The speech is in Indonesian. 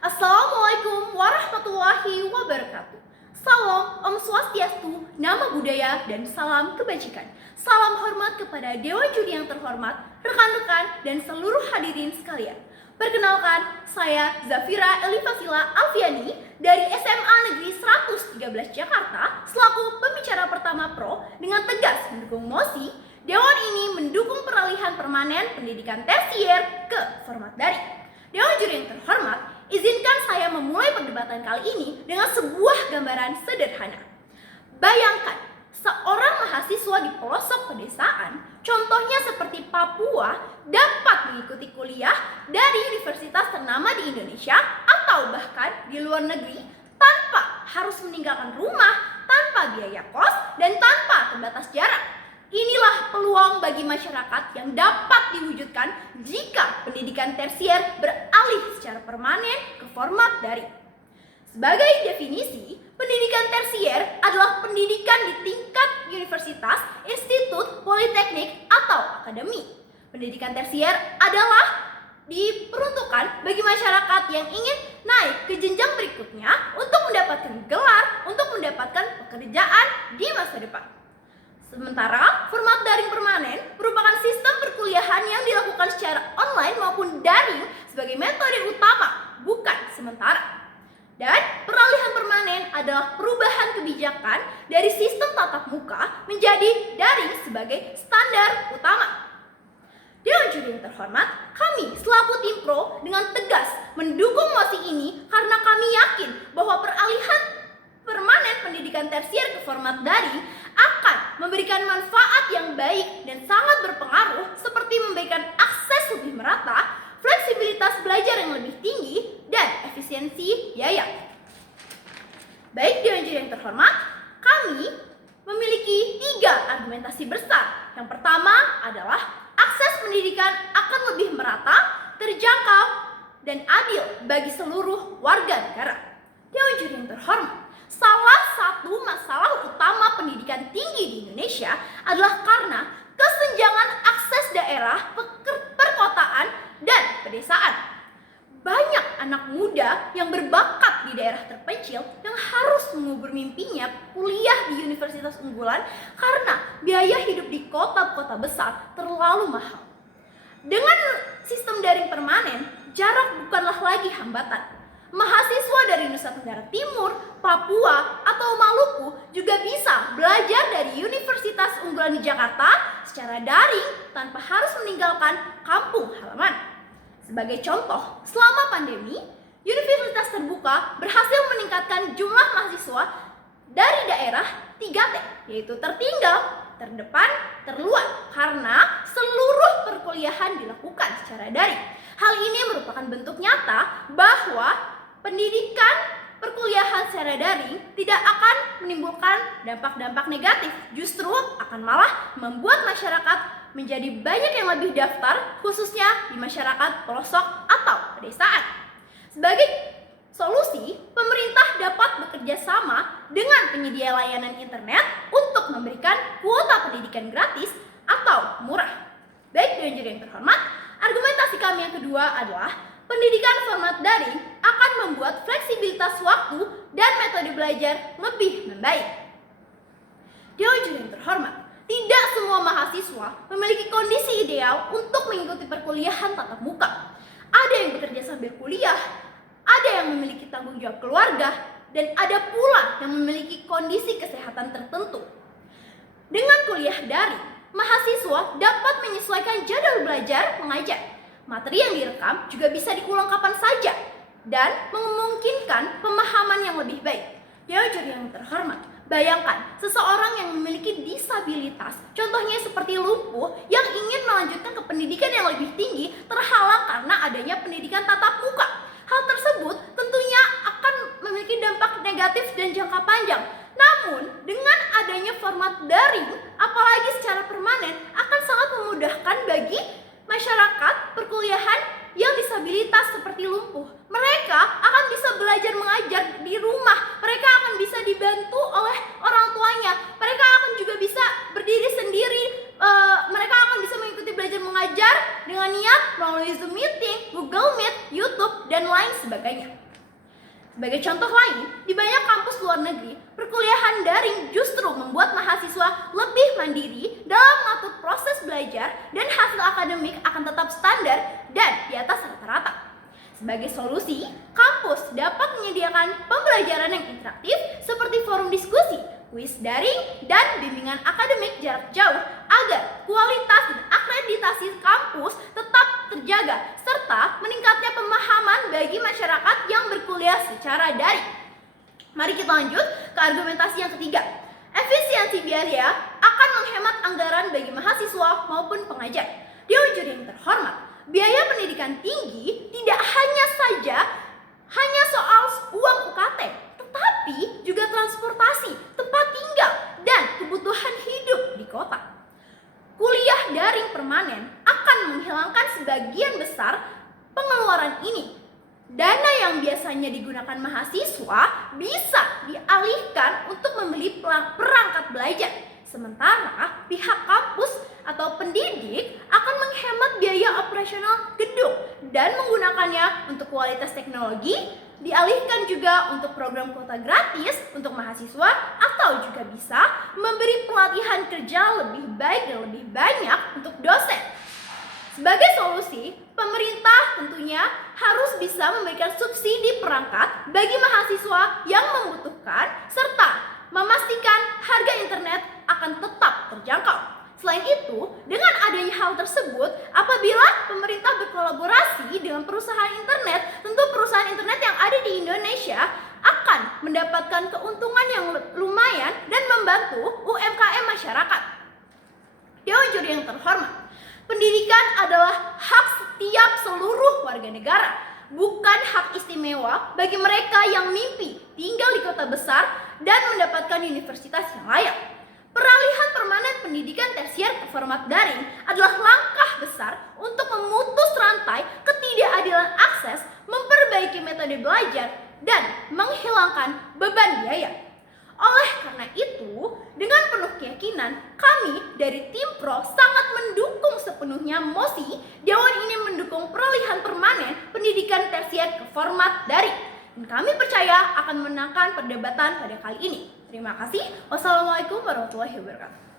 Assalamualaikum warahmatullahi wabarakatuh. Salam Om Swastiastu, Nama Budaya, dan salam kebajikan. Salam hormat kepada Dewan Juri yang terhormat, rekan-rekan, dan seluruh hadirin sekalian. Perkenalkan, saya Zafira Elifasila Alfiani dari SMA Negeri 113 Jakarta selaku pembicara pertama Pro dengan tegas mendukung mosi. Dewan ini mendukung peralihan permanen pendidikan tersier ke format daring. Dewan Juri yang terhormat, izinkan saya memulai perdebatan kali ini dengan sebuah gambaran sederhana. Bayangkan, seorang mahasiswa di pelosok pedesaan, contohnya seperti Papua, dapat mengikuti kuliah dari universitas ternama di Indonesia atau bahkan di luar negeri tanpa harus meninggalkan rumah, tanpa biaya kos, dan tanpa terbatas jarak. Inilah peluang bagi masyarakat yang dapat diwujudkan jika pendidikan tersier beralih secara permanen ke format daring. Sebagai definisi, pendidikan tersier adalah pendidikan di tingkat universitas, institut, politeknik, atau akademi. Pendidikan tersier adalah diperuntukkan bagi masyarakat yang ingin naik ke jenjang berikutnya untuk mendapatkan gelar, untuk mendapatkan pekerjaan di masa depan. Sementara, format daring permanen merupakan sistem perkuliahan yang dilakukan secara online maupun daring sebagai metode utama, bukan sementara. Dan peralihan permanen adalah perubahan kebijakan dari sistem tatap muka menjadi daring sebagai standar utama. Dewan Juri yang terhormat, kami selaku tim Pro dengan tegas mendukung mosi ini karena kami yakin bahwa peralihan permanen pendidikan tersier ke format daring akan memberikan manfaat yang baik dan sangat berpengaruh seperti memberikan akses lebih merata, fleksibilitas belajar yang lebih tinggi, dan efisiensi biaya. Baik Dewan Juri yang terhormat, kami memiliki 3 argumentasi besar. Yang pertama adalah akses pendidikan akan lebih merata, terjangkau, dan adil bagi seluruh warga negara. Dewan Juri yang terhormat, salah satu masalah utama pendidikan tinggi di Indonesia adalah karena kesenjangan akses daerah, perkotaan, dan pedesaan. Banyak anak muda yang berbakat di daerah terpencil yang harus mengubur mimpinya kuliah di universitas unggulan karena biaya hidup di kota-kota besar terlalu mahal. Dengan sistem daring permanen, jarak bukanlah lagi hambatan. Mahasiswa dari Nusa Tenggara Timur, Papua, atau Maluku juga bisa belajar dari universitas unggulan di Jakarta secara daring tanpa harus meninggalkan kampung halaman. Sebagai contoh, selama pandemi, universitas terbuka berhasil meningkatkan jumlah mahasiswa dari daerah 3T, yaitu tertinggal, terdepan, terluar, karena seluruh perkuliahan dilakukan secara daring. Hal ini merupakan bentuk nyata bahwa pendidikan perkuliahan secara daring tidak akan menimbulkan dampak-dampak negatif, justru akan malah membuat masyarakat menjadi banyak yang lebih daftar, khususnya di masyarakat pelosok atau pedesaan. Sebagai solusi, pemerintah dapat bekerja sama dengan penyedia layanan internet untuk memberikan kuota pendidikan gratis atau murah. Baik Dewan Juri yang terhormat, argumentasi kami yang kedua adalah pendidikan format daring akan membuat fleksibilitas waktu dan metode belajar lebih membaik. Dewan Juri yang terhormat, tidak semua mahasiswa memiliki kondisi ideal untuk mengikuti perkuliahan tatap muka. Ada yang bekerja sambil kuliah, ada yang memiliki tanggung jawab keluarga, dan ada pula yang memiliki kondisi kesehatan tertentu. Dengan kuliah daring, mahasiswa dapat menyesuaikan jadwal belajar mengajar. Materi yang direkam juga bisa diulang kapan saja dan memungkinkan pemahaman yang lebih baik. Dewan Juri yang terhormat, bayangkan seseorang yang memiliki disabilitas, contohnya seperti lumpuh, yang ingin melanjutkan ke pendidikan yang lebih tinggi terhalang karena adanya pendidikan tatap muka. Hal tersebut tentunya akan memiliki dampak negatif dan jangka panjang. Namun, dengan adanya format daring, apalagi secara permanen, akan sangat memudahkan bagi masyarakat perkuliahan yang disabilitas seperti lumpuh. Mereka akan bisa belajar mengajar di rumah. Mereka akan bisa dibantu oleh orang tuanya. Mereka akan juga bisa berdiri sendiri. Mereka akan bisa mengikuti belajar mengajar dengan niat melalui Zoom Meeting, Google Meet, YouTube, dan lain sebagainya. Sebagai contoh lain, di banyak kampus luar negeri, perkuliahan daring justru membuat mahasiswa lebih mandiri dalam mengatur proses belajar dan hasil akademik akan tetap standar dan di atas rata-rata. Sebagai solusi, kampus dapat menyediakan pembelajaran yang interaktif seperti forum diskusi, kuis daring, dan bimbingan akademik jarak jauh agar kualitas dan akreditasi kampus tetap terjaga serta meningkatnya pemahaman bagi masyarakat yang berkuliah secara daring. Mari kita lanjut ke argumentasi yang ketiga. Efisiensi biaya akan menghemat anggaran bagi mahasiswa maupun pengajar. Dewan juri yang terhormat, biaya pendidikan tinggi tidak hanya soal uang UKT, tetapi juga transportasi, tempat tinggal, dan kebutuhan hidup di kota. Kuliah daring permanen akan menghilangkan sebagian besar pengeluaran ini. Dana yang biasanya digunakan mahasiswa bisa dialihkan untuk membeli perangkat belajar. Sementara pihak kampus atau pendidik akan menghemat biaya operasional gedung dan menggunakannya untuk kualitas teknologi, dialihkan juga untuk program kuota gratis untuk mahasiswa atau juga bisa memberi pelatihan kerja lebih baik dan lebih banyak untuk dosen. Sebagai solusi, pemerintah tentunya harus bisa memberikan subsidi perangkat bagi mahasiswa yang membutuhkan serta memastikan harga internet akan tetap terjangkau. Selain itu, dengan adanya hal tersebut, apabila pemerintah berkolaborasi dengan perusahaan internet, tentu perusahaan internet yang ada di Indonesia akan mendapatkan keuntungan yang lumayan dan membantu UMKM masyarakat. Dewan juri yang terhormat, pendidikan adalah hak setiap seluruh warga negara, bukan hak istimewa bagi mereka yang mimpi tinggal di kota besar dan mendapatkan universitas yang layak. Peralihan permanen pendidikan tersier ke format daring adalah langkah besar untuk memutus rantai ketidakadilan akses, memperbaiki metode belajar, dan menghilangkan beban biaya. Oleh karena itu, dengan penuh keyakinan, kami dari tim Pro sangat mendukung sepenuhnya mosi Dewan ini mendukung peralihan permanen pendidikan tersier ke format daring. Dan kami percaya akan memenangkan perdebatan pada kali ini. Terima kasih. Wassalamualaikum warahmatullahi wabarakatuh.